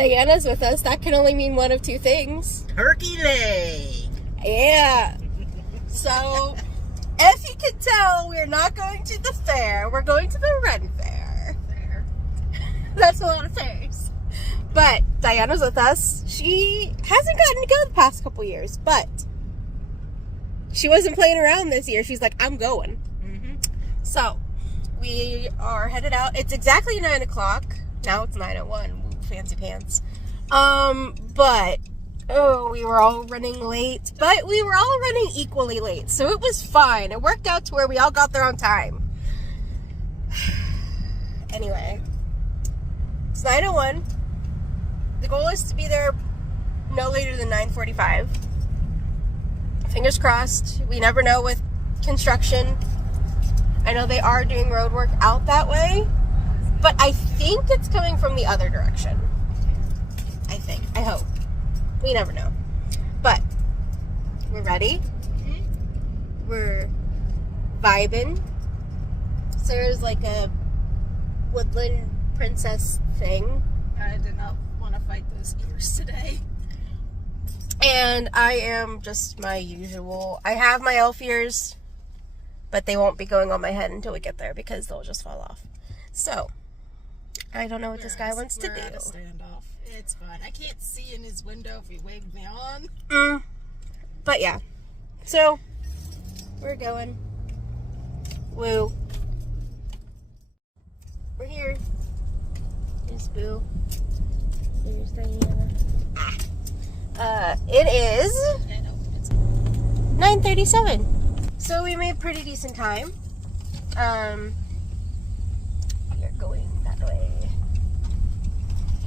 Diana's with us, that can only mean one of two things. Turkey leg. Yeah. So, if you can tell, we're not going to the fair. We're going to the Ren Fair. That's a lot of fairs. But Diana's with us. She hasn't gotten to go the past couple years, but she wasn't playing around this year. She's like, I'm going. Mm-hmm. So, we are headed out. It's exactly 9 o'clock. Now it's 9:01. Fancy pants. But we were all running late. But we were all running equally late. So it was fine. It worked out to where we all got there on time. Anyway. It's 9:01. The goal is to be there no later than 9:45. Fingers crossed. We never know with construction. I know they are doing road work out that way. But I think it's coming from the other direction. I think. I hope. We never know. But we're ready. We're vibing. Sarah's like a woodland princess thing. I did not want to fight those ears today. And I am just my usual. I have my elf ears, but they won't be going on my head until we get there because they'll just fall off. So, I don't know what this guy wants to do. At a standoff. It's fine. I can't see in his window if he waved me on. But yeah. So, we're going. Woo. We're here. Here's Boo. Here's Diana. It is 9:37. So we made pretty decent time. We are going that way.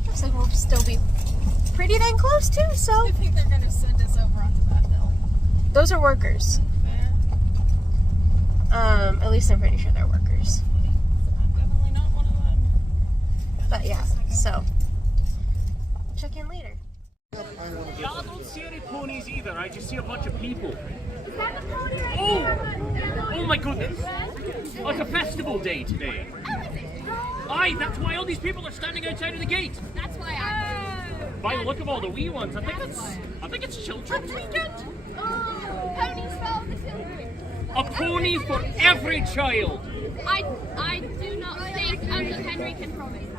Looks like we'll still be pretty dang close too, so. I think they're going to send us over onto that hill. Those are workers. Fair. At least I'm pretty sure they're workers. I'm definitely not one of them. But yeah, so. Check in later. Yeah, I don't see any ponies either. I just see a bunch of people. Is that the pony right Oh! there? Oh my goodness! Oh, it's a festival day today. Oh, is it? Aye, that's why all these people are standing outside of the gate. That's why I. By the look of all the wee ones, I think it's children's weekend. Oh, ponies for the children. A pony for every child. I do not think Uncle Henry can promise that.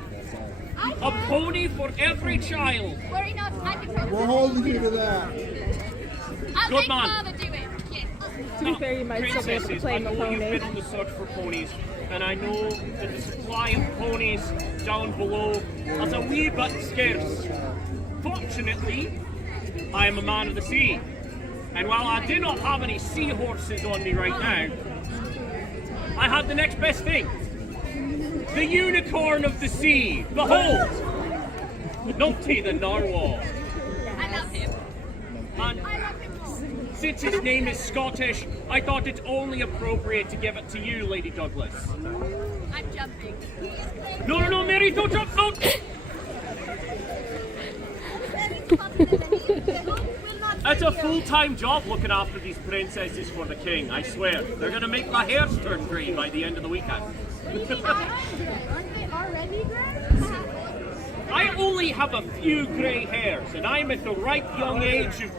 A pony for every child. Worry not, I can promise. We're holding you to that. I'll Good make man. Father do it. Yes. To be fair, you might still be able to Princesses, play I in the know you've pony. been on the search for ponies, and I know that the supply of ponies down below is a wee bit scarce. Fortunately, I am a man of the sea, and while I do not have any seahorses on me right now, I have the next best thing. The unicorn of the sea. Behold! Naughty the narwhal. I love him. And I love him. since his name is Scottish, I thought it only appropriate to give it to you, Lady Douglas. I'm jumping. No, Mary, don't jump, don't! It's a full-time job looking after these princesses for the king, I swear. They're gonna make my hair turn grey by the end of the weekend. Aren't they already grey? I only have a few grey hairs, and I'm at the ripe young age of...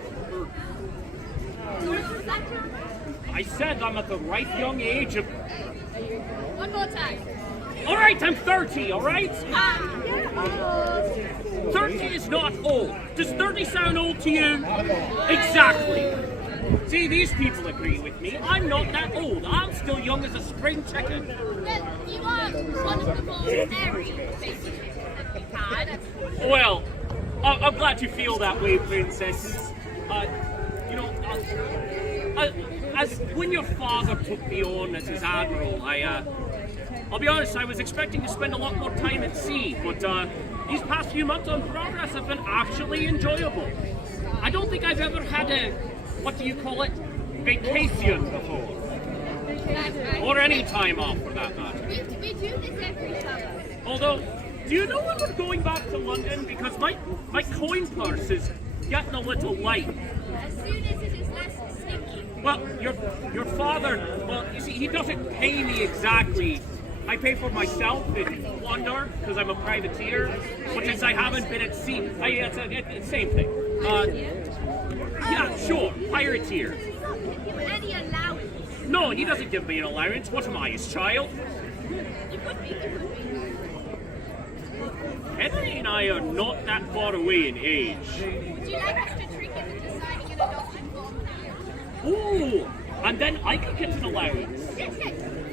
I said I'm at the ripe young age of... One more time. Alright, I'm 30, alright? Yeah. 30 is not old. Does 30 sound old to you? Exactly. See, these people agree with me. I'm not that old. I'm still young as a spring chicken. Well, you are one of the most aerial faces that we've had. Well, I'm glad you feel that way, princesses. As when your father took me on as his admiral, I'll be honest, I was expecting to spend a lot more time at sea, but these past few months on Progress have been actually enjoyable. I don't think I've ever had a, what do you call it, vacation before. That's right. Or any time off, for that matter. We do this every summer. Although, do you know when we're going back to London? Because my coin purse is getting a little light. As soon as it is less stinky. Well, your father, well, you see, he doesn't pay me exactly I pay for myself in London because I'm a privateer, but since I haven't been at sea, it's the same thing. Yeah, sure, pirateer. Any allowance? No, he doesn't give me an allowance. What am I, his child? You could be. Henry and I are not that far away in age. Would you like us to trick him into signing an adoption form? Ooh, and then I could get an allowance. Yes.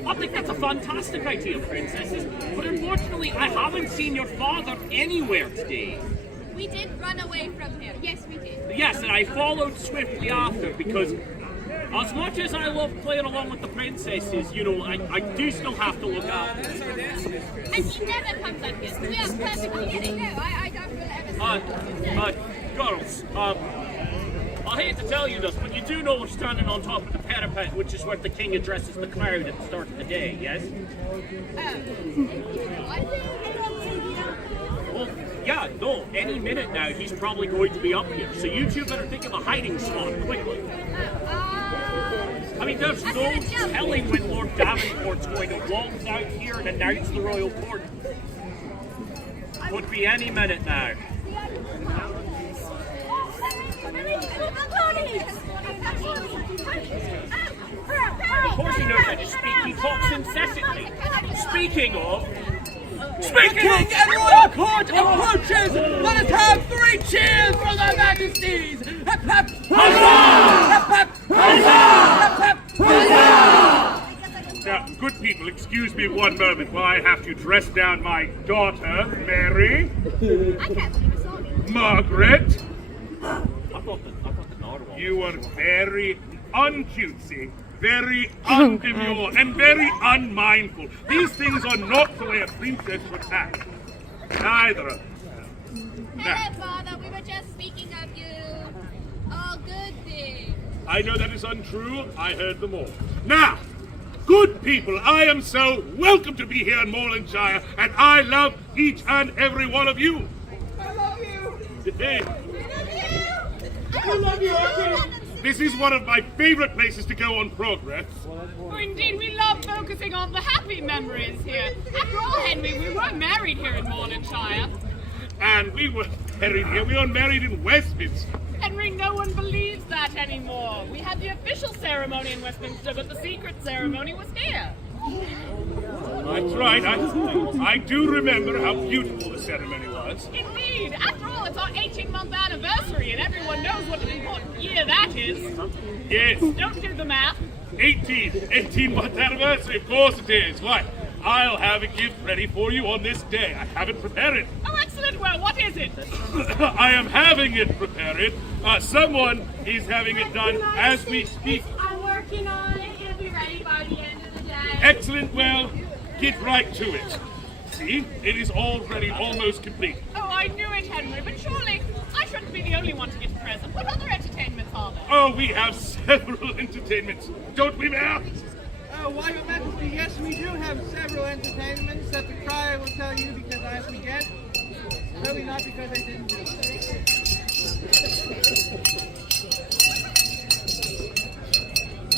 I think that's a fantastic idea, princesses. But unfortunately, I haven't seen your father anywhere today. We did run away from him. Yes, we did. Yes, and I followed swiftly after because as much as I love playing along with the princesses, you know, I do still have to look after them. And he never comes up here. We are perfectly getting. No, I don't really ever see Girls, I hate to tell you this, but you do know we're standing on top of the parapet, which is where the king addresses the crowd at the start of the day, yes? Well, yeah, no, any minute now he's probably going to be up here, so you two better think of a hiding spot quickly. I mean, there's no telling when Lord Davenport's going to walk out here and announce the royal court. Could be any minute now. Of course he knows how to speak. He talks incessantly. Speaking of, And royal court approaches! Let us have 3 cheers for their majesties! Hep, hep, huzzah! Hep, hep, huzzah! Hep, hep, huzzah! Now, good people, excuse me one moment while I have to dress down my daughter, Mary. Margaret. I thought the narwhal. You are very uncutesy, very undemure, and very unmindful. These things are not the way a princess would act. Neither of them. Hello, Father. We were just speaking of you. All good things. I know that is untrue. I heard them all. Now, good people, I am so welcome to be here in Morelandshire, and I love each and every one of you. I love you! Hey, I love you, Archie! this is one of my favorite places to go on progress. Oh, indeed, we love focusing on the happy memories here. After all, Henry, we were married here in Morelandshire. And we were married here. We were married in Westminster. Henry, no one believes that anymore. We had the official ceremony in Westminster, but the secret ceremony was here. That's right. I do remember how beautiful the ceremony was. Indeed. After all, it's our 18-month anniversary, and everyone knows what an important year that is. Yes, Don't do the math. 18-month anniversary. Of course it is. Why? I'll have a gift ready for you on this day. I have it prepared. Oh, excellent. Well, what is it? I am having it prepared. Someone is having it done as we speak. I'm working on it. It'll be ready by the end of the day. Excellent. Well, get right to it. See, it is already almost complete. Oh, I knew it, Henry, but surely I shouldn't be the only one to get a present. What other entertainments are there? Oh, we have several entertainments, don't we, Mayor? Why, Your Majesty, yes, we do have several entertainments that the crier will tell you because I forget. Really not because I didn't do it.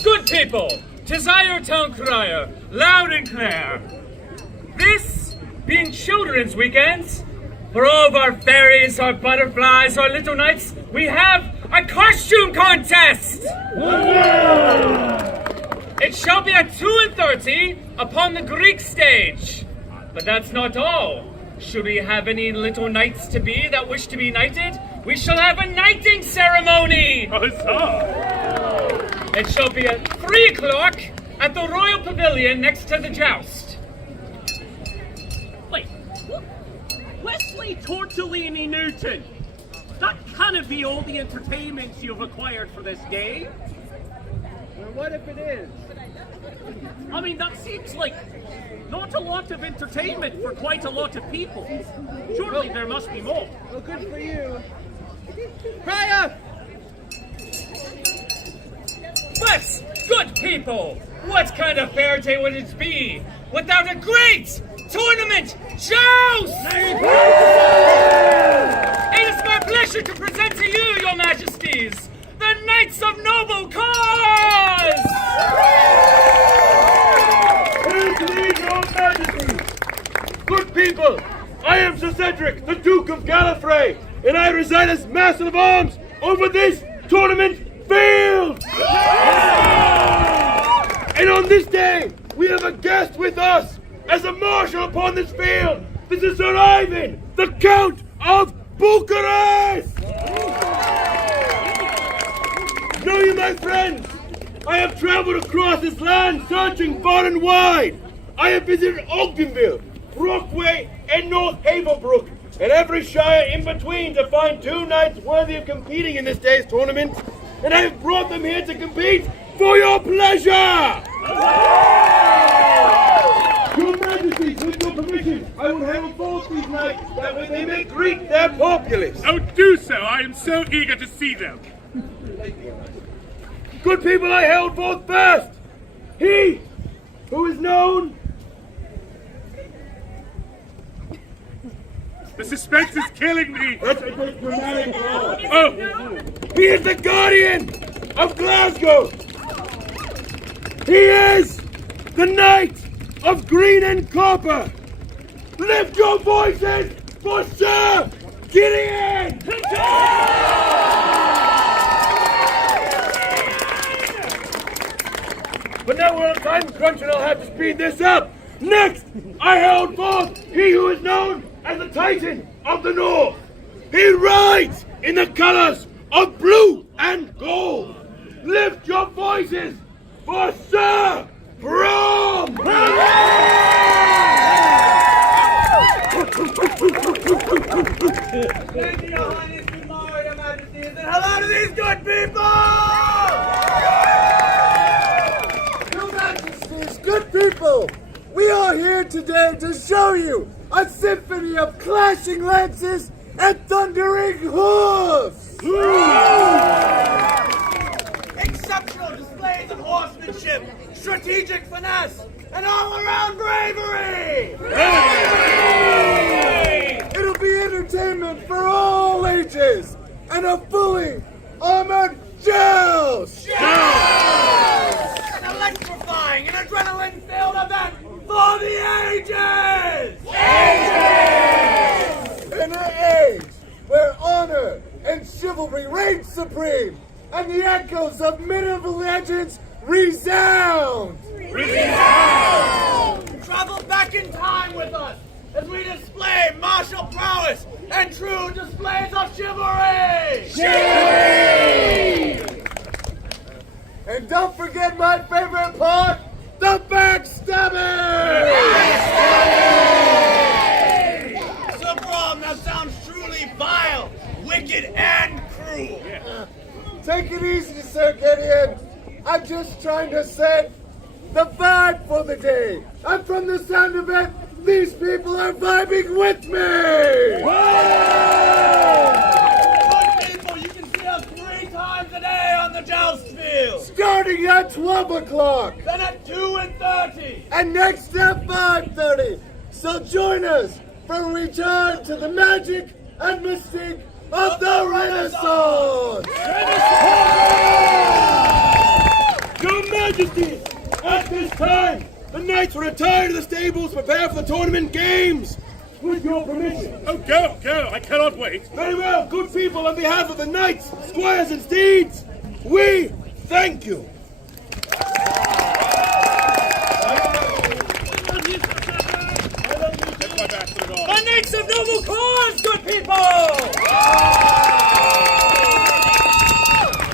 Good people, 'tis I, your town crier, loud and clear. This being children's weekends, for all of our fairies, our butterflies, our little knights, we have a costume contest! It shall be at 2:30 upon the Greek stage. But that's not all. Should we have any little knights to be that wish to be knighted, we shall have a knighting ceremony! Huzzah! It shall be at 3 o'clock at the Royal Pavilion next to the joust. Wait, Wesley Tortellini Newton! That can't be all the entertainments you've acquired for this day. Well, what if it is? I mean, that seems like not a lot of entertainment for quite a lot of people. Surely there must be more. Well, good for you. Crier! But, good people, what kind of fair day would it be without a great tournament joust? It is my pleasure to present to you, your majesties, the Knights of Noble Cause! Please, Your Majesty! people! I am Sir Cedric, the Duke of Gallifrey, and I reside as Master of Arms over this tournament field! And on this day, we have a guest with us as a marshal upon this field. This is Sir Ivan, the Count of Bucharest! Know you, my friends, I have traveled across this land searching far and wide. I have visited Ogdenville, Brockway, and North Haverbrook, and every shire in between to find 2 knights worthy of competing in this day's tournament, and I have brought them here to compete for your pleasure! Your Majesty, with your permission, I will have both these knights that way they may greet their populace. Oh, do so. I am so eager to see them. Good people, I held forth first. He who is known. The suspense is killing me. That's a good dramatic role. Oh, He is the Guardian of Glasgow. He is the Knight of Green and Copper. Lift your voices for Sir Gideon! But now we're on time crunch and I'll have to speed this up. Next, I held forth he who is known as the Titan of the North. He rides in the colors of blue and gold. Lift your voices for Sir Brom! Thank you, Your Highness, good morning, Your Majesties, and hello to these good people! Your Majesties, good people, we are here today to show you a symphony of clashing lances and thundering hooves! Exceptional displays of horsemanship, strategic finesse, and all-around bravery! It'll be entertainment for all ages, and a fully armored joust! An electrifying and adrenaline-filled event for the ages! In an age where honor and chivalry reign supreme, and the echoes of medieval legends resound! Travel back in time with us as we display martial prowess and true displays of chivalry! And don't forget my favorite part, the backstabbing! Sir Brom, that sounds truly vile, wicked, and cruel. Take it easy, Sir Gideon. I'm just trying to set the vibe for the day. And from the sound of it, these people are vibing with me! Good people, you can see us 3 times a day on the joust field. Starting at 12 o'clock. Then at 2 and 30. And next at 5:30. So join us for a return to the magic and mystique of the Renaissance! Your Majesty, at this time, the knights will retire to the stables to prepare for the tournament games. With your permission. oh, go, go. I cannot wait. Very well, good people, on behalf of the knights, squires, and steeds, we thank you. The knights of noble cause, good people!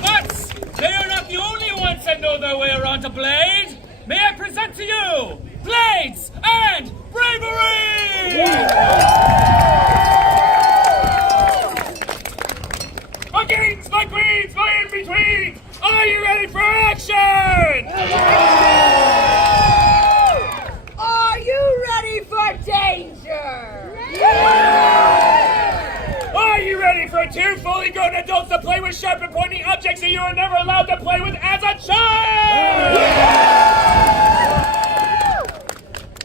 But they are not the only ones that know their way around a blade. May I present to you blades and bravery! My kings, my queens, my in-betweens, are you ready for action? Are you ready for danger? Are you ready for 2 fully grown adults to play with sharp and pointy objects that you were never allowed to play with as a child?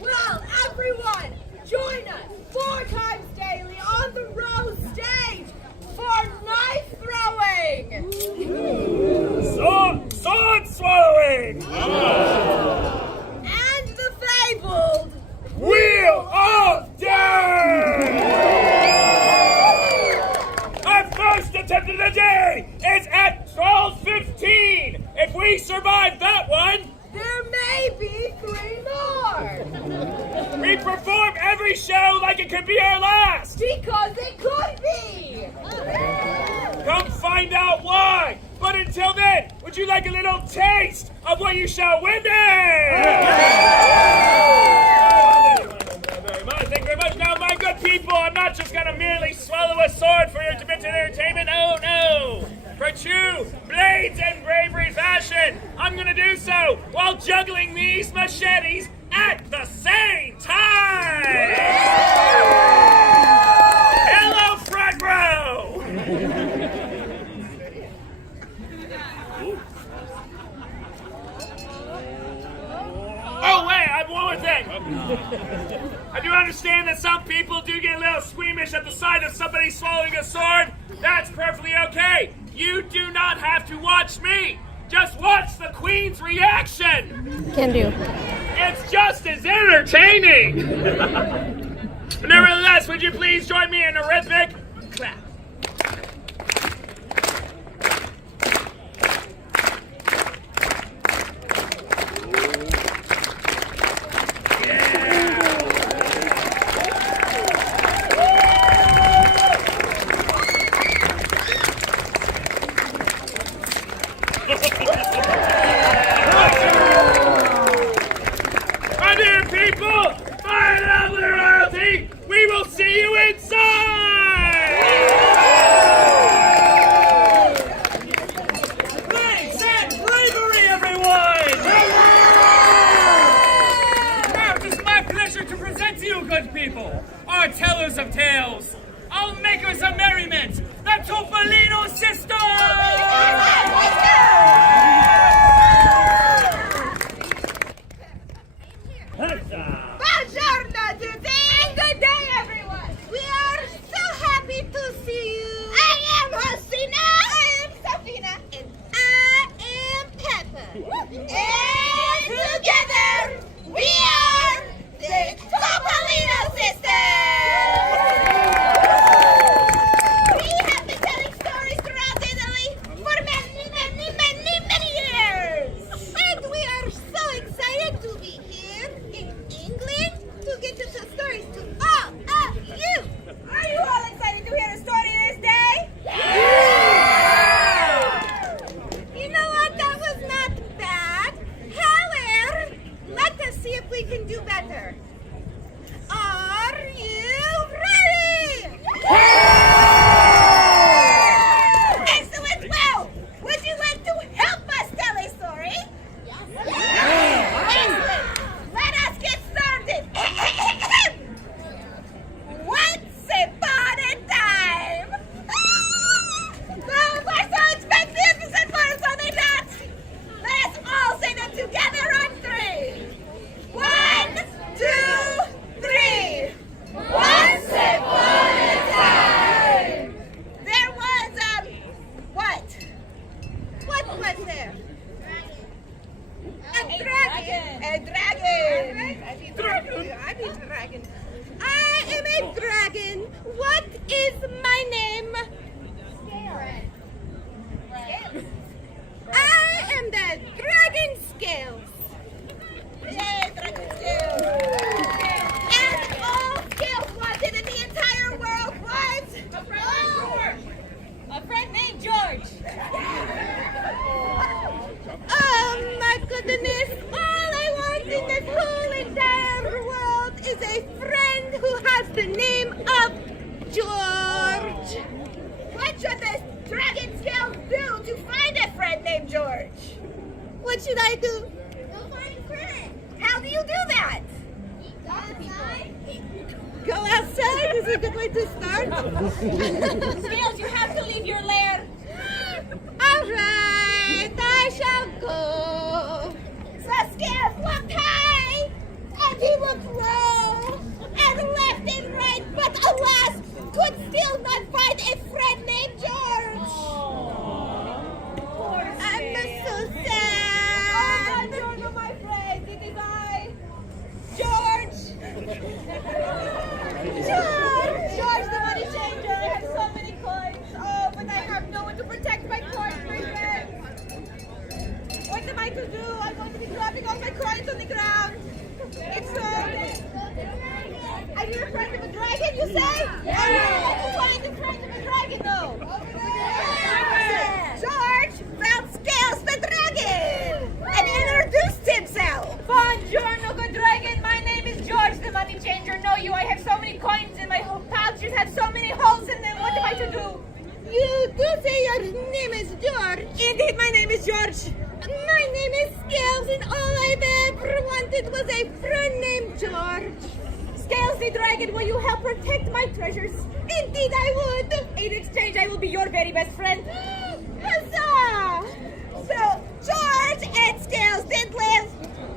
Well, everyone, join us 4 times daily on the Rose stage for knife throwing. Sword swallowing! we perform every show like it could be our last? Because it could be! Come find out why! But until then, would you like a little taste of what you shall witness? Thank you very much. Now, my good people, I'm not just going to merely swallow a sword for your demented entertainment. Oh, no. For true blades and bravery fashion, I'm going to do so while juggling these machetes at the same time. Hello, front row. Oh, wait, I have one more thing. I do understand that some people do get a little squeamish at the sight of somebody swallowing a sword. That's perfectly okay. You do not have to watch me. Just watch the Queen's reaction. Can do. It's just as entertaining. Nevertheless, would you please join me in a rhythmic clap? My dear people, my lovely royalty, we will see you inside! Thanks and bravery, everyone! Now, it is my pleasure to present to you, good people, our tellers of tales, our makers of merriment, the Topolino sisters! Buongiorno, tutti! And good day, everyone! We are so happy to see you! I am Hasina! I am Safina! And I am Peppa! And together, we are the Topolino sisters! We have been telling stories throughout Italy for many years! And we are so excited to be here in England to get to tell stories to all of you! Are you all excited to hear a story this day? Yeah! You know what? That was not bad. However, let us see if we can do better. Are you ready? Excellent! Well, would you like to help us tell a story? Excellent! Let us get started! Once upon a time! Those are so magnificent words, are they not? Let us all say them together on three! 1, 2, 3! Once upon a time! There was, what? What was there? A dragon. A dragon. I am a dragon. What is my name? I am the Dragon Scales. Yay, Dragon Scales. And all Scales wanted in the entire world was a friend named George. Oh my goodness! All I want in this whole entire world is a friend who has the name of George. What should the Dragon Scales do to find a friend named George? What should I do? Go find a friend. How do you do that? Go outside. Go outside is a good way to start. Scales, you have to leave your lair. All right, I shall go. So Scales looked high, and he looked low, and left and right, but alas, could still not find a friend named George. I'm so sad. Oh my God, George, my friend, it is I, George. George, the money changer. I have so many coins. Oh, but I have no one to protect my coins, my friend. What am I to do? I'm going to be dropping all my coins on the ground. Are you a friend of a dragon, you say? Yeah. Let's find the friend of a dragon, though. George found Scales the dragon and introduced himself. Buongiorno, good dragon. My name is George, the money changer. Know you. I have so many coins in my pouches, have so many holes in them. What am I to do? You do say your name is George. Indeed, my name is George. My name is Scales, and all I've ever wanted was a friend named George. Scales the dragon, will you help protect my treasures? Indeed, I would. In exchange, I will be your very best friend. Huzzah! So, George and Scales did live.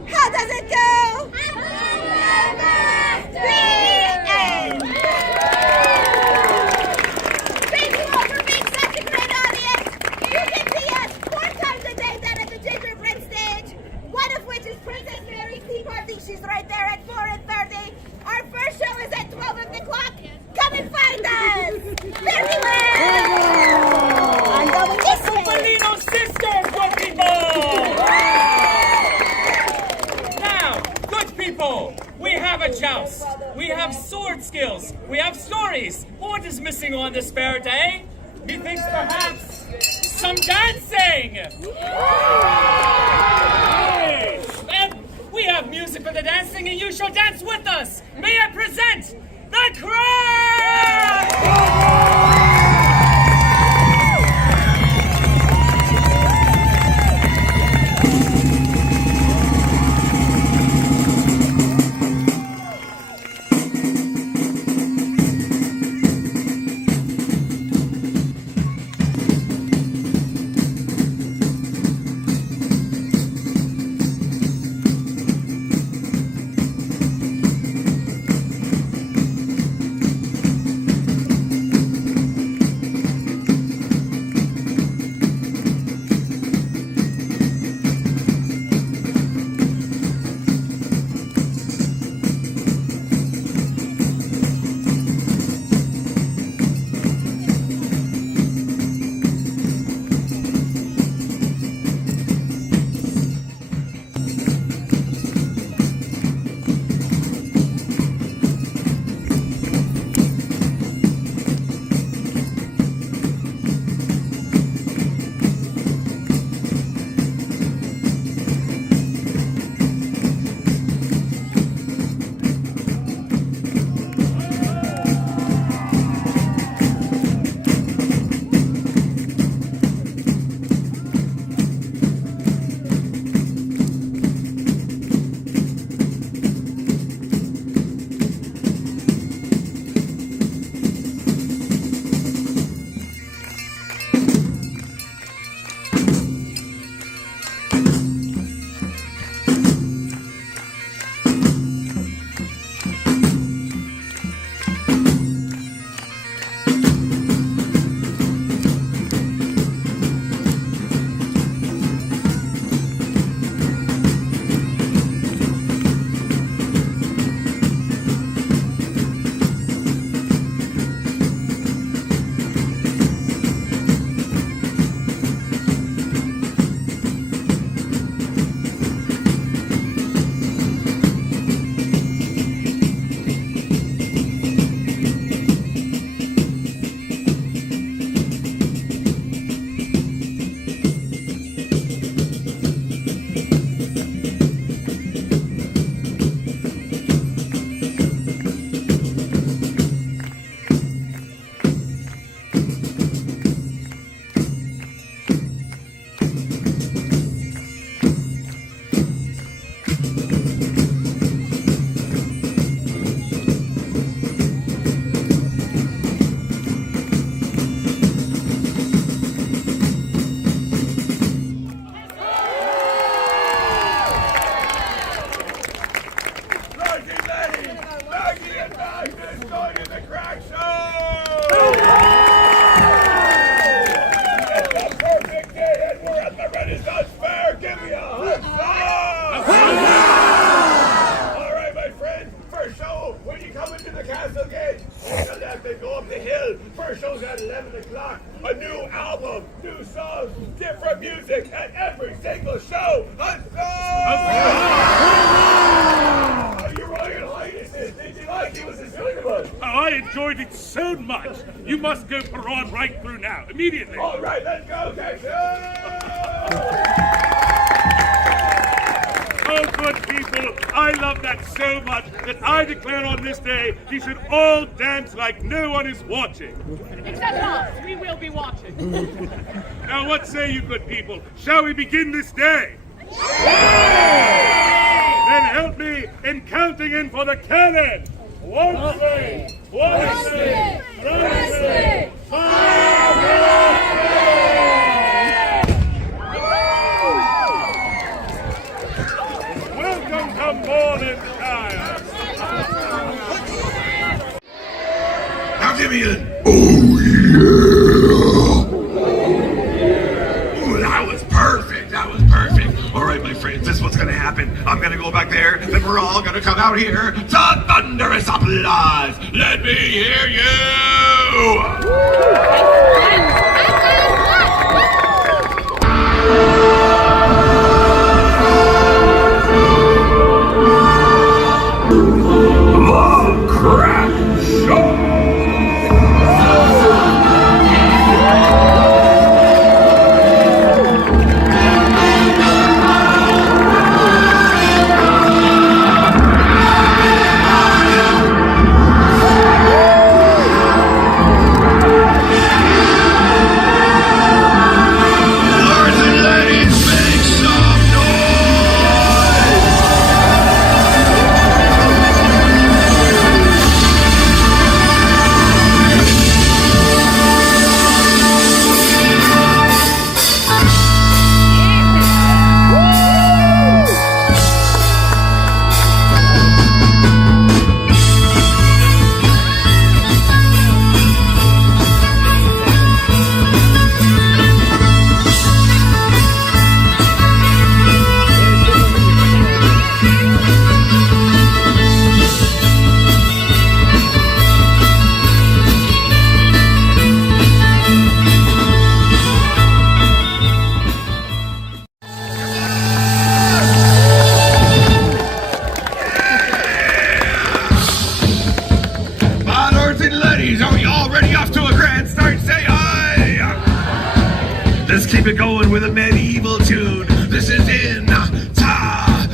How does it go? The end. Thank you all for being such a great audience. You can see us 4 times a day down at the Gingerbread stage, one of which is Princess Mary's tea party. She's right there at 4:30. Our first show is at 12 o'clock. Come and find us. Very well. I'm going this way. Polino sisters, good people! Now, good people, we have a joust. We have sword skills. We have stories. What is missing on this fair day? Methinks perhaps some dancing. And we have music for the dancing, and you shall dance with us. May I present the crowd! A new album, new songs, different music at every single show. Your Royal Highnesses, did you like it? Was it good? enjoyed it so much, you must go parade right through now, immediately. All right, let's go, Texas! Oh, good people, I love that so much that I declare on this day you should all dance like no one is watching. Except us. We will be watching. Now, what say you, good people? Shall we begin this day? Then help me in counting in for the cannon. One way, twice way, thrice way, welcome to Morningside. Now give me an oh yeah! Ooh, that was perfect. That was perfect. All right, my friends, this is what's gonna happen. I'm gonna go back there, then we're all gonna come out here to thunderous applause. Let me hear you. The Crack Show. Let's keep it going with a medieval tune. This is in Taberna.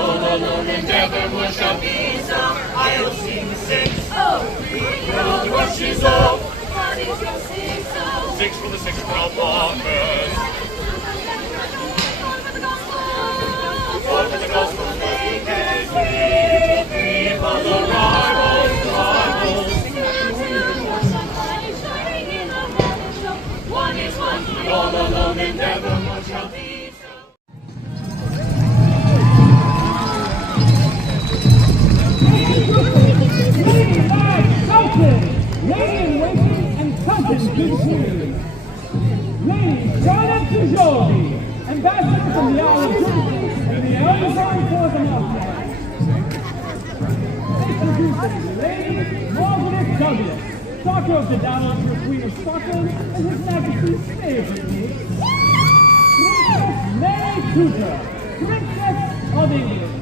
Oh, alone and evermore shall be so. I'll sing 6. Oh, 3 gold rushes off. What is your 6? Oh, 6 for the 6 proud markers. 4 for the gospel makers. 3 for the rivals. One is one, all alone and evermore shall be so. Lady-in-waiting and cousins to the queen. Lady Charlotte to Jolie, ambassador from the Isle of Jersey and the Elder for the North. Introducing Lady Margaret Douglas, daughter of the Dowager Queen of Scotland and His Majesty's favorite niece. Princess Mary Tudor, Princess of England.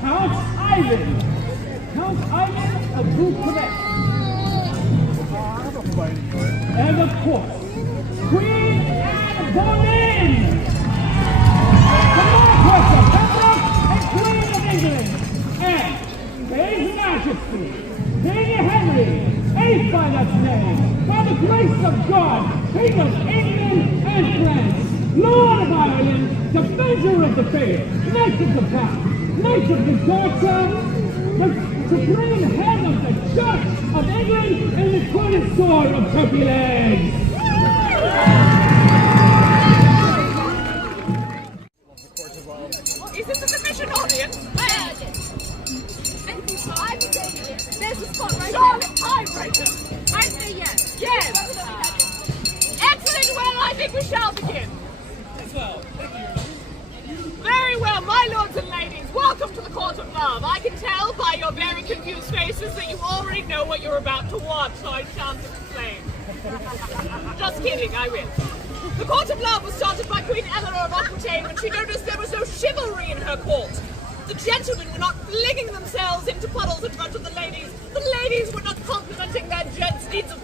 Count Ivan of Bucharest. And of course, Queen Anne Boleyn, the Marquess of Pembroke and Queen of England, and His Majesty, King Henry, VIII by that name, by the grace of God, King of England and France, Lord of Ireland, Defender of the Faith, Knight of the Bath, Knight of the Garter, the supreme head of the Church of England, and the connoisseur of turkey legs. Is this a sufficient audience? There's a spot right Charlotte, tiebreaker! I say yes. Yes! Excellent, well, I think we shall begin. Very well, my lords and ladies, welcome to the Court of Love. I can tell by your very confused faces that you already know what you're about to watch, so I shan't explain. Just kidding, I will. The Court of Love was started by Queen Eleanor of Aquitaine when she noticed there was no chivalry in her court. The gentlemen were not flinging themselves into puddles in front of the ladies were not complimenting their gents' needs of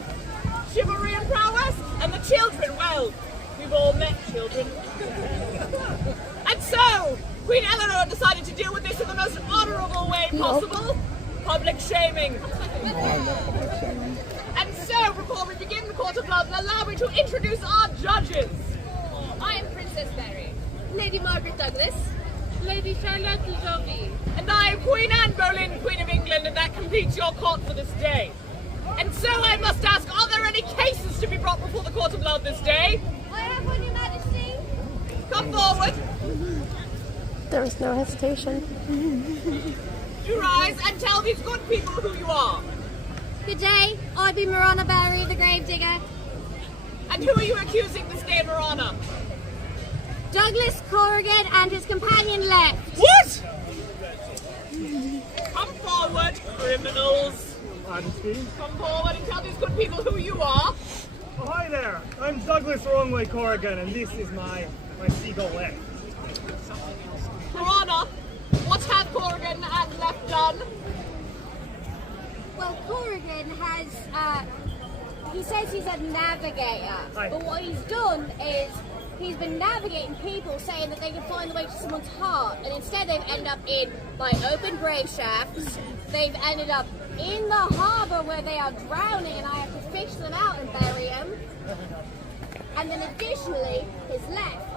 chivalry and prowess, and the children, well, we've all met children. And so, Queen Eleanor decided to deal with this in the most honourable way possible. Public shaming. And so, before we begin the Court of Love, allow me to introduce our judges. I am Princess Mary. Lady Margaret Douglas. Lady Charlotte Jolie. And I am Queen Anne Boleyn, Queen of England, and that completes your court for this day. And so I must ask, are there any cases to be brought before the Court of Love this day? I have one, Your Majesty. Come forward. There was no hesitation. Do rise and tell these good people who you are. Good day. I be Marana Barry, the Gravedigger. And who are you accusing this day, Marana? Douglas Corrigan and his companion left. What? Come forward, criminals. Majesty. Come forward and tell these good people who you are. Oh, hi there. I'm Douglas Wrongway Corrigan, and this is my seagull left. Marana, what have Corrigan and left done? Well, Corrigan has, he says he's a navigator. Aye. But what he's done is he's been navigating people saying that they can find the way to someone's heart, and instead they've ended up in, open grave shafts. They've ended up in the harbour where they are drowning, and I have to fish them out and bury them. And then additionally, his left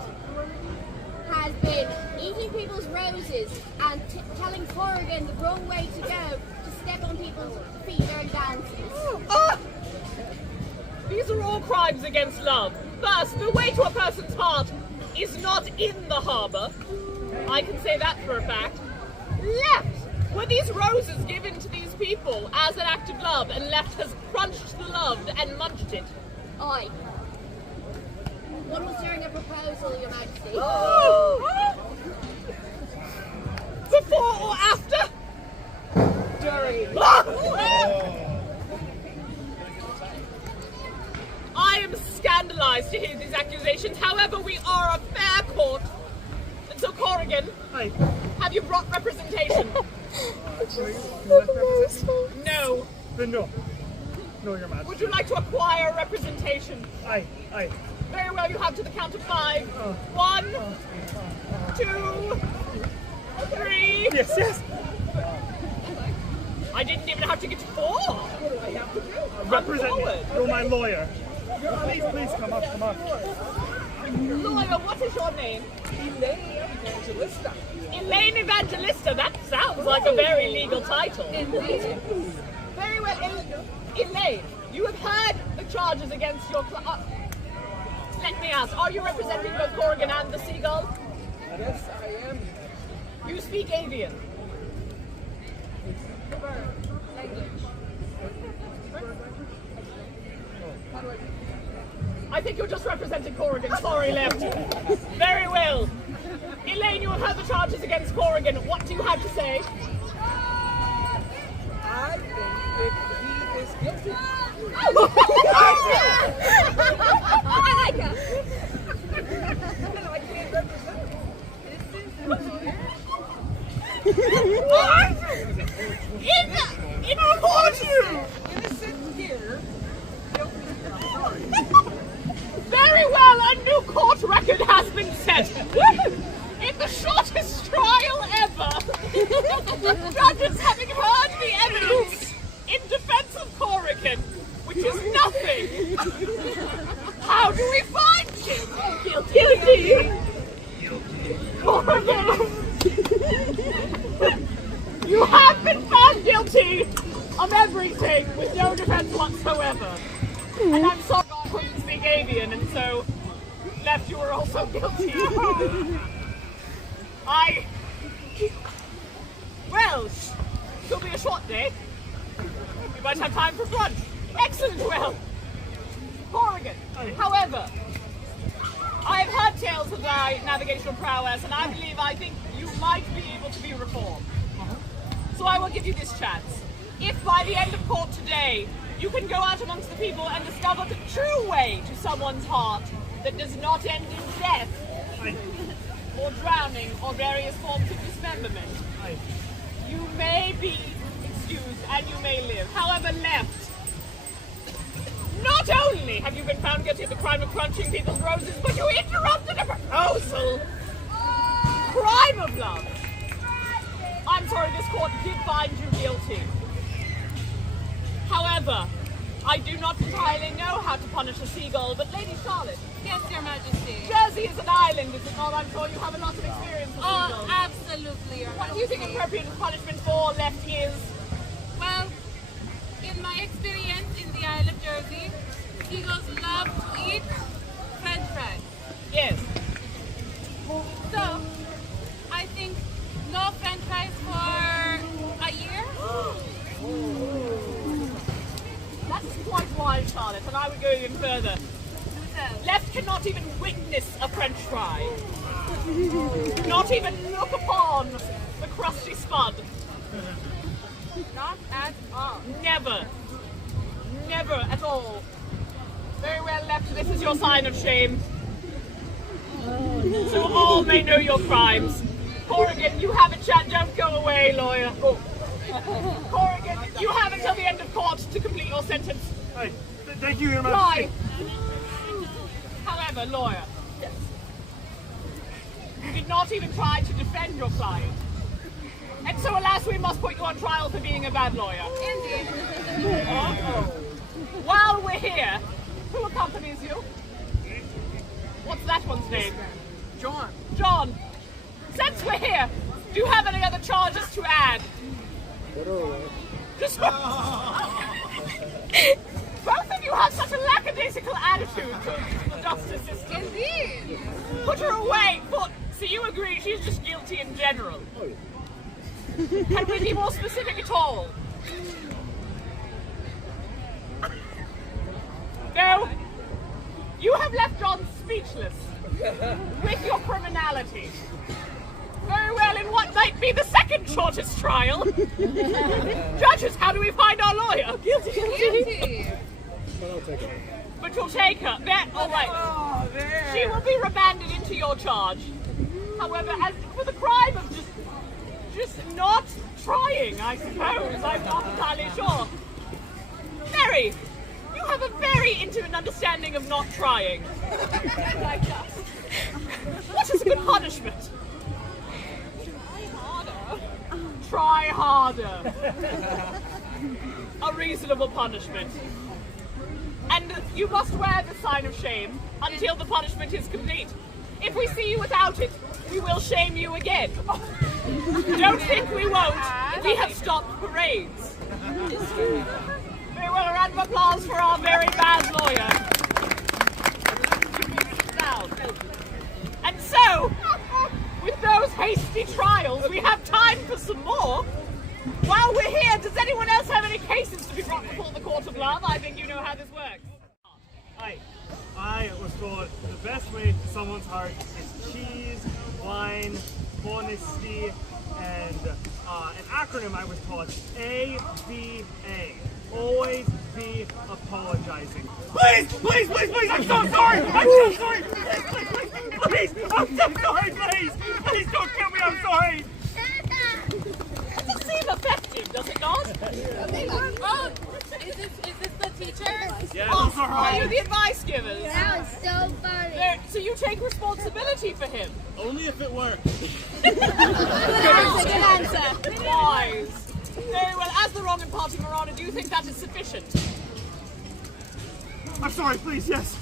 has been eating people's roses and telling Corrigan the wrong way to go to step on people's feet during dances. Ah! These are all crimes against love. First, the way to a person's heart is not in the harbour. I can say that for a fact. Left! Were these roses given to these people as an act of love, and left has crunched the love and munched it? Aye. One was during a proposal, Your Majesty. Before or after? During. I am scandalised to hear these accusations. However, we are a fair court. And so, Corrigan, Hi. have you brought representation? No. Then no. No, Your Majesty. Would you like to acquire representation? Aye. Very well, you have to the count of 5. 1, 2, Yes, yes. I didn't even have to get 4. What do I have to do? Represent me. You're my lawyer. Please come up, come up. Lawyer, what is your name? Elaine Evangelista. Elaine Evangelista. That sounds like a very legal title. Indeed. Very well, Elaine, you have heard the charges against your let me ask, are you representing both Corrigan and the Seagull? Yes, I am. You speak avian. I think you're just representing Corrigan. Sorry, left. Very well. Elaine, you have heard the charges against Corrigan. What do you have to say? I think that he is guilty. I like her. And I can't represent him. In court! Innocent here. Guilty. Sorry. Very well, a new court record has been set. In the shortest trial ever, judges having heard the evidence in defense of Corrigan, which is nothing. How do we find him? Guilty. Corrigan, you have been found guilty of everything with no defense whatsoever. And I'm sorry I couldn't speak avian, and so left you were also guilty. Well, it'll be a short day. We might have time for brunch. Excellent, well. Corrigan, however, I've heard tales of thy navigational prowess, and I think you might be able to be reformed. So I will give you this chance. If by the end of court today, you can go out amongst the people and discover the true way to someone's heart that does not end in death, or drowning, or various forms of dismemberment, you may be excused and you may live. However, left, not only have you been found guilty of the crime of crunching people's roses, but you interrupted a proposal. Crime of love. I'm sorry, this court did find you guilty. However, I do not entirely know how to punish a seagull, but Lady Charlotte. Yes, Your Majesty. Jersey is an island, is it not? I'm sure you have a lot of experience with seagulls. Oh, absolutely, Your What do Majesty. you think appropriate punishment for left is? Well, in my experience in the Isle of Jersey, seagulls love to eat French fries. Yes. So, I think no French fries for a year. That's quite wise, Charlotte, and I would go even further. Left cannot even witness a French fry. Not even look upon the crusty spud. Not at all. Never. Never at all. Very well, Left, this is your sign of shame. So all may know your crimes. Corrigan, you have a chat. Don't go away, lawyer. Oh. Corrigan, you have until the end of court to complete your sentence. Hey, thank you, Your Fly. Majesty. However, lawyer, you did not even try to defend your client. And so, alas, we must put you on trial for being a bad lawyer. Indeed. While we're here, who accompanies you? What's that one's name? John. John. Since we're here, do you have any other charges to add? Just both of you have such a lackadaisical attitude to the justice system. Indeed. Put her away. So you agree she's just guilty in general? Can we be more specific at all? No. You have left John speechless with your criminality. Very well, in what might be the second shortest trial. Judges, how do we find our lawyer? Guilty. Guilty. But you'll take her. There, all right. Oh, there. She will be remanded into your charge. However, as for the crime of just not trying, I suppose, I'm not entirely sure. Mary, you have a very intimate understanding of not trying. What is a good punishment? harder. A reasonable punishment. And you must wear the sign of shame until the punishment is complete. If we see you without it, we will shame you again. Don't think we won't. We have stopped parades. Very well, a round of applause for our very bad lawyer. Now, and so, with those hasty trials, we have time for some more. While we're here, does anyone else have any cases to be brought before the court of love? I think you know how this works. I was taught the best way to someone's heart is cheese, wine, honesty, and an acronym I was taught, ABA. Always be apologizing. Please, please, please, please, I'm so sorry! I'm so sorry! Please, please, please, please, I'm so sorry, please! Please don't kill me, I'm sorry! It does seem effective, does it not? Oh, is this the teacher? Yeah, Oh, that's all right. are you the advice givers? That was so funny. There, so you take responsibility for him? Only if it works. Good answer. Wise. Very well, as the wrong and party marauder, do you think that is sufficient? I'm sorry, please, yes.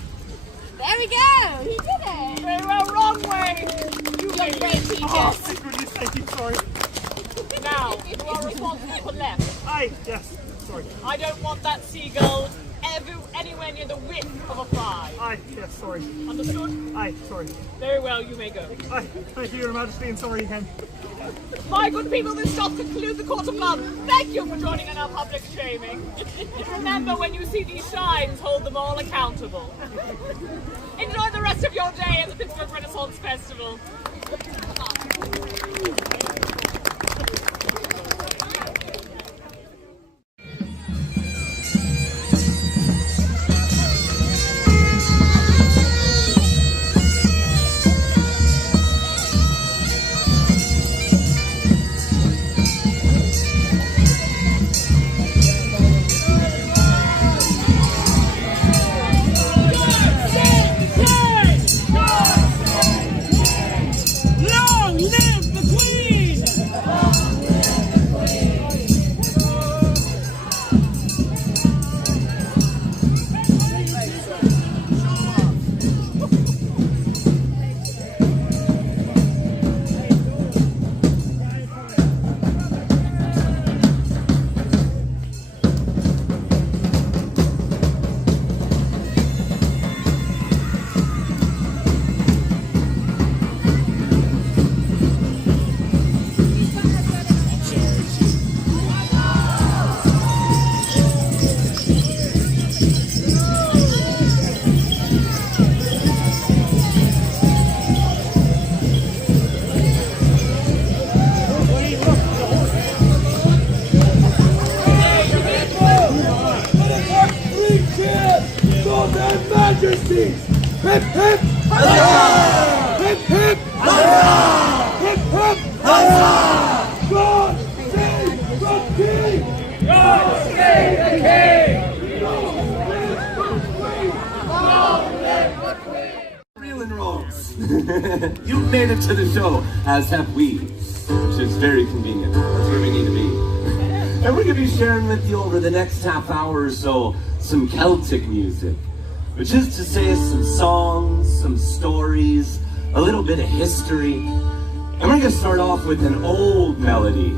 There we go. He did it. Very well, wrong way. You You're may great, teacher. Oh, thank goodness, thank you, sorry. Now, you are responsible for left. Yes, sorry. I don't want that seagull anywhere near the width of a fly. Yes, sorry. Understood? Sorry. Very well, you may go. Thank you, Your Majesty, and sorry again. My good people, this doth conclude the court of love. Thank you for joining in our public shaming. Remember, when you see these shines, hold them all accountable. Enjoy the rest of your day at the Pittsburgh Renaissance Festival. Long live the Queen! Majesties! Hip hip! Huzzah! Hip hip! Huzzah! Hip hip! Huzzah! God save the King! God save the King! Reeling rolls. You've made it to the show, as have we, which is very convenient. That's where we need to be. And we're going to be sharing with you over the next half hour or so some Celtic music, which is to say some songs, some stories, a little bit of history. And we're going to start off with an old melody.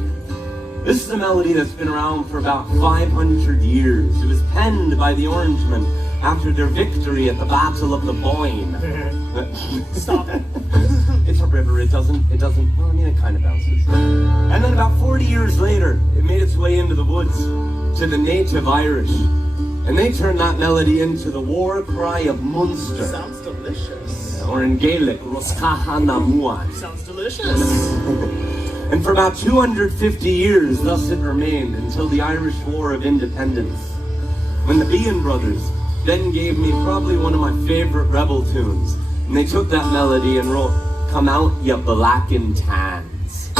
This is a melody that's been around for about 500 years. It was penned by the Orangemen after their victory at the Battle of the Boyne. Stop it. It's a river, it doesn't, well, I mean, it kind of bounces. And then about 40 years later, it made its way into the woods to the native Irish. And they turned that melody into the war cry of Munster. Sounds delicious. Or in Gaelic, Roscaha na Muad. Sounds delicious. And for about 250 years, thus it remained until the Irish War of Independence, when the Bean brothers then gave me probably one of my favorite rebel tunes. And they took that melody and wrote, "Come out, ya black and tans."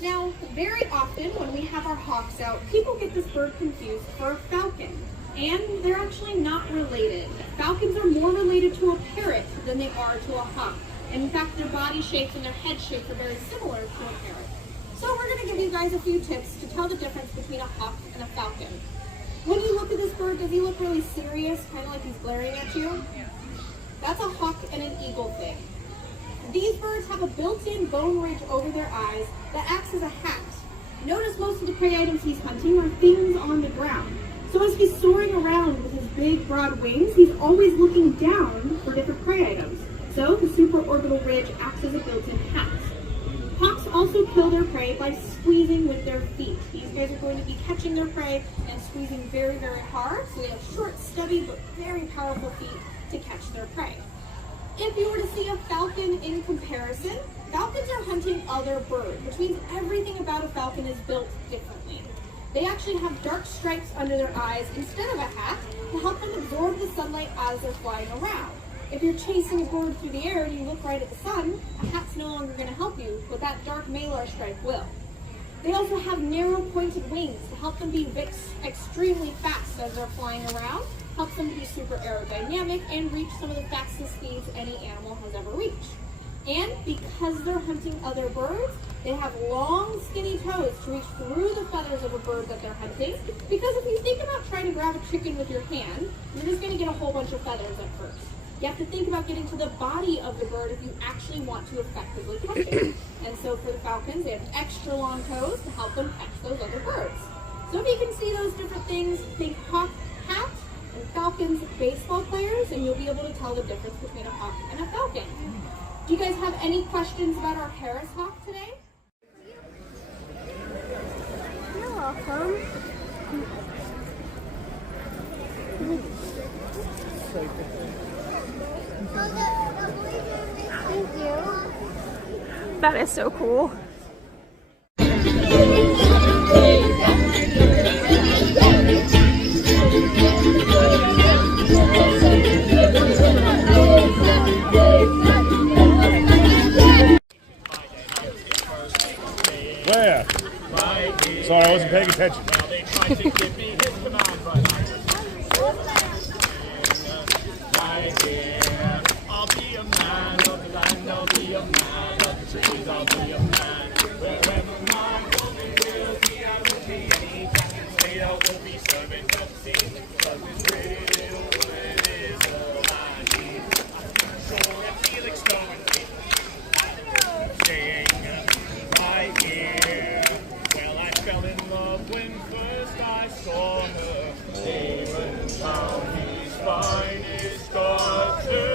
Now, very often when we have our hawks out, people get this bird confused for a falcon. And they're actually not related. Falcons are more related to a parrot than they are to a hawk. And in fact, their body shapes and their head shapes are very similar to a parrot. So we're going to give you guys a few tips to tell the difference between a hawk and a falcon. When you look at this bird, does he look really serious, kind of like he's glaring at you? That's a hawk and an eagle thing. These birds have a built-in bone ridge over their eyes that acts as a hat. Notice most of the prey items he's hunting are things on the ground. So as he's soaring around with his big, broad wings, he's always looking down for different prey items. So the supraorbital ridge acts as a built-in hat. Hawks also kill their prey by squeezing with their feet. These guys are going to be catching their prey and squeezing very, very hard. So they have short, stubby, but very powerful feet to catch their prey. If you were to see a falcon in comparison, falcons are hunting other birds, which means everything about a falcon is built differently. They actually have dark stripes under their eyes instead of a hat to help them absorb the sunlight as they're flying around. If you're chasing a bird through the air and you look right at the sun, a hat's no longer going to help you, but that dark malar stripe will. They also have narrow pointed wings to help them be extremely fast as they're flying around, helps them to be super aerodynamic and reach some of the fastest speeds any animal has ever reached. And because they're hunting other birds, they have long, skinny toes to reach through the feathers of a bird that they're hunting. Because if you think about trying to grab a chicken with your hand, you're just going to get a whole bunch of feathers at first. You have to think about getting to the body of the bird if you actually want to effectively catch it. And so for the falcons, they have extra long toes to help them catch those other birds. So if you can see those different things, think hawk, hat, and falcons, baseball players, and you'll be able to tell the difference between a hawk and a falcon. Do you guys have any questions about our Harris hawk today? You're welcome. Thank you. That is so cool. Where? Sorry, I wasn't paying attention. I'll be a man of the land, I'll be a man of the trees, I'll be a man. Wherever my woman will be, I will be any captain state, I will be serving of the sea. Cause this pretty little woman is all I need. Sure, and Felix going staying right here. Well, I fell in love when first I saw her. Even County's finest daughter.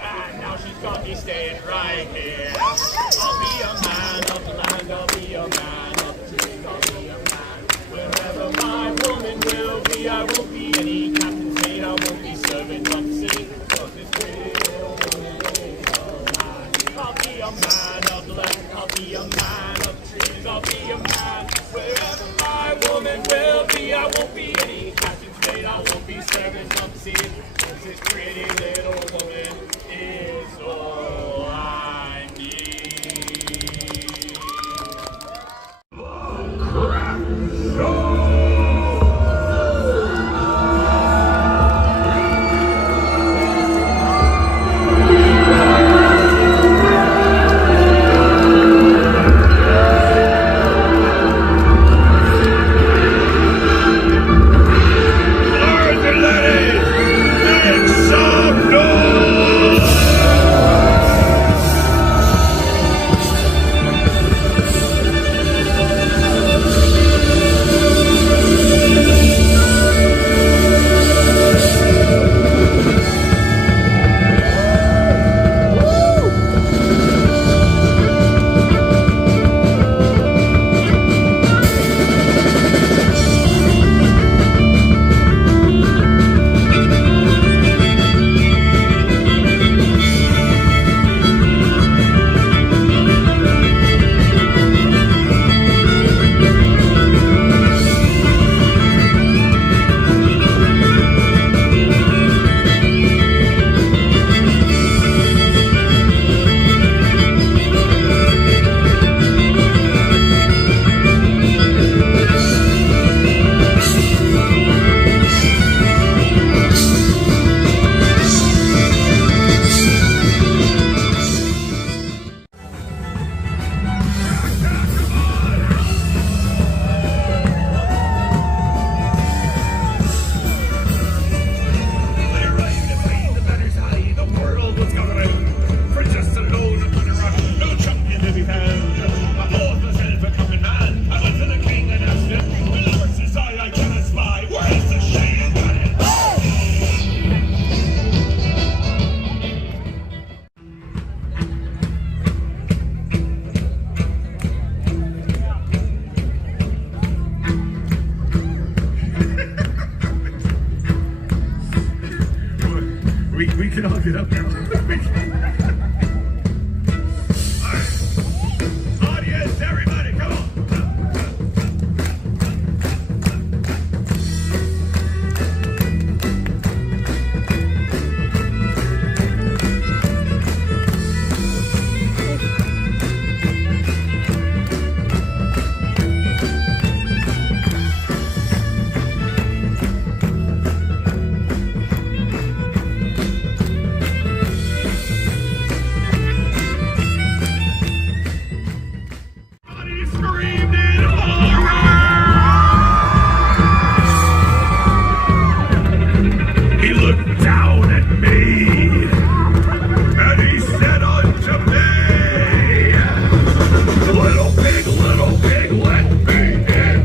And now she's got me staying right here. I'll be a man of the land, I'll be a man of the trees, I'll be a man. Wherever my woman will be, I won't be any captain state, I won't be servant of the sea. Cause this pretty little woman is all mine. I'll be a man of the land, I'll be a man of the trees, I'll be a man. Wherever my woman will be, I won't be any captain state, I won't be servant of the sea. Cause this pretty little woman is all I need. Lords and ladies, make some noise! We can all get up now. Audience, everybody, come on. He looked down at me, and he said unto me, little pig, let me in.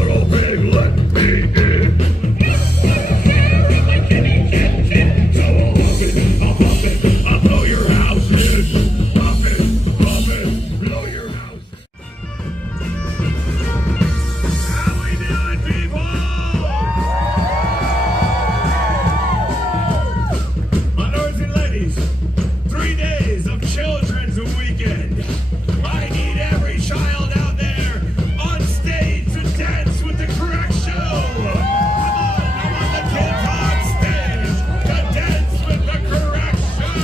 Little pig, let me in. So I'll pump it, I'll blow your house in. Pump it, blow your house. How we doing, people? My lords and ladies, 3 days of Children's Weekend. I need every child out there on stage to dance with the correct show. Come on, I want the kids on stage to dance with the correct show.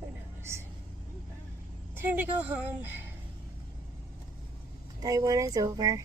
Who knows? Time to go home. Day 1 is over.